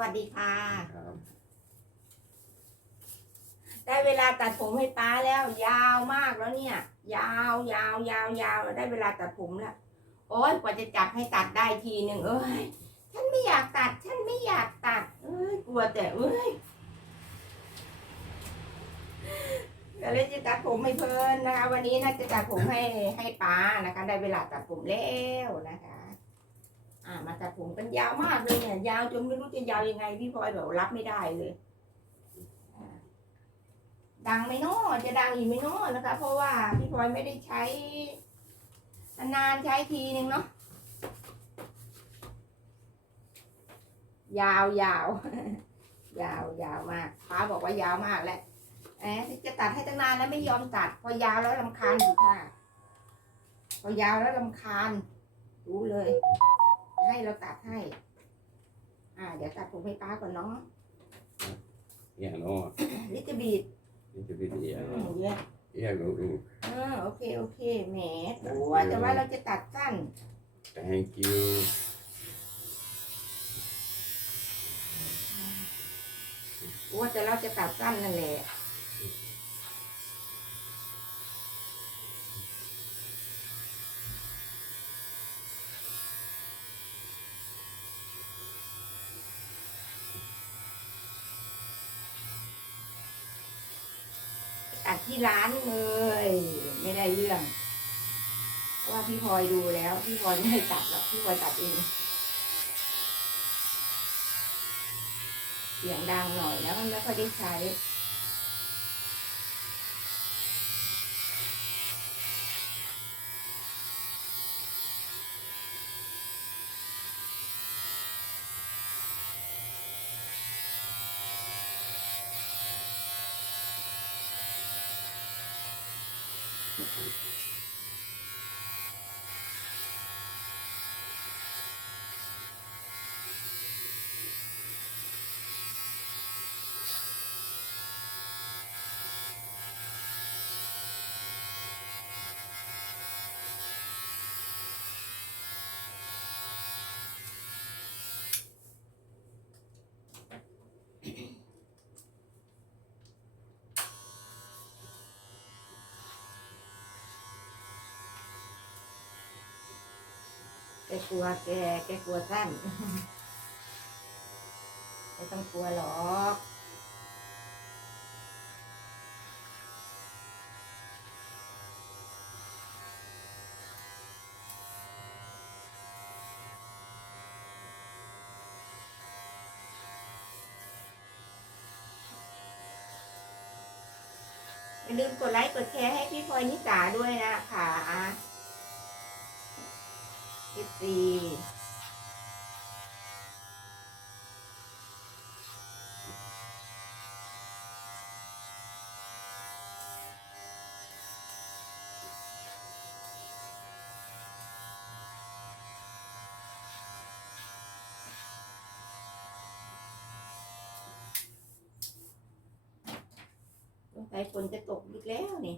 วัสดีค่ะ ครับได้เวลาตัดผมให้ป้าแล้ว ยาวมากแล้วเนี่ย ยาวยาวยาวยาวได้เวลาตัดผมแล้ว โอ๊ยกว่าจะจับให้ตัดได้ทีหนึ่งเอ้ยฉันไม่อยากตัด ฉันไม่อยากตัด เอ้ยกลัวแต่เอ้ยก็เลยจะตัดผมให้เพลินนะคะ วันนี้น่าจะตัดผมให้ให้ป้านะคะ ได้เวลาตัดผมแล้วนะคะ อ่ามาตัดผมกันยาวมากเลยเนี่ยยาวจนไม่รู้จะยาวยังไงพี่พลอยแบบรับไม่ได้เลย ดังไหมเนาะจะดังอีกไหมเนาะนะคะ เพราะว่าพี่พลอยไม่ได้ใช้นานใช้ทีนึงเนาะยาวยาวยาวยาวมากป้าบอกว่ายาวมากแหละแอบจะตัดให้ตั้งนานแล้วไม่ยอมตัด พอยาวแล้วลำคาญอยู่ค่ะ พอยาวแล้วลำคาญรู้เลย ให้เราตัดให้ อ่า เดี๋ยวตัดผมให้ป้าก่อนเนาะ Ja, no, ลิตบีด inte vid อื er. มเยอะ Ego ro. เออโอเคโอเคแหมตัวแต่ว่าเราจะตัดสั้น Thank you. ว่าแต่เราจะตัดสั้นนั่นแหละ ตัดที่ร้านเลยไม่ได้เรื่องเพราะว่าพี่พลอยดูแล้ว พี่พลอยไม่ให้ตัดหรอกพี่พลอยตัดเองเสียงดังหน่อยแล้วมันไม่ค่อยได้ใช้ กกลัวแก แกกลัวสั้นไม่ต้องกลัวหรอกอย่าลืมกดไลค์กดแชร์ให้พี่พลอยนิสาด้วยนะคะ สิบสี่สงสัยฝนจะตกอีกแล้วนี่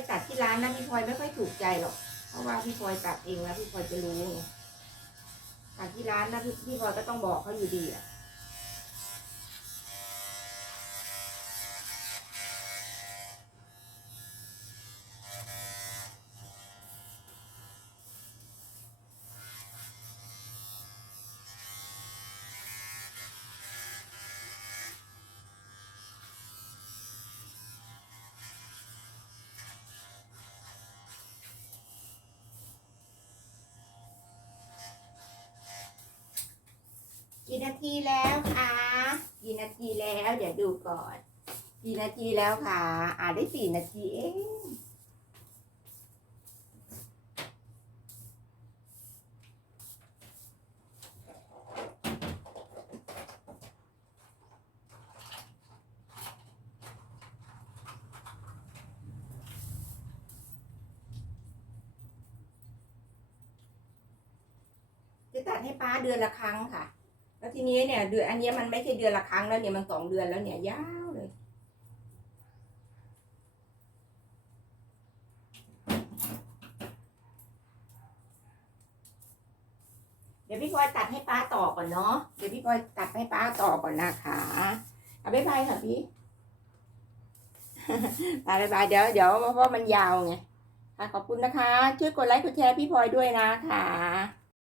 ไปตัดที่ร้านนะพี่พลอยไม่ค่อยถูกใจหรอก เพราะว่าพี่พลอยตัดเองแล้วพี่พลอยจะรู้ตัดที่ร้านนะพี่พี่พลอยก็ต้องบอกเขาอยู่ดีอะ ทีแล้วคะกี่นาทีแล้ว เดี๋ยวดูก่อน กี่นาทีแล้วคะอ่าได้สี่นาทีเองจะตัดให้ป้าเดือนละครั้งค่ะ แล้วทีนี้เนี่ยเดือนอันเนี้ยมันไม่ใช่เดือนละครั้งแล้วเนี่ยมันสองเดือนแล้วเนี่ยยาวเลย เดี๋ยวพี่พลอยตัดให้ป้าต่อก่อนเนาะเดี๋ยวพี่พลอยตัดให้ป้าต่อก่อนนะคะเอาบ๊ายบายค่ะพี่บายบายเดี๋ยวเดี๋ยวเพราะว่ามันยาวไงค่ะขอบคุณนะคะ ช่วยกดไลค์กดแชร์พี่พลอยด้วยนะคะ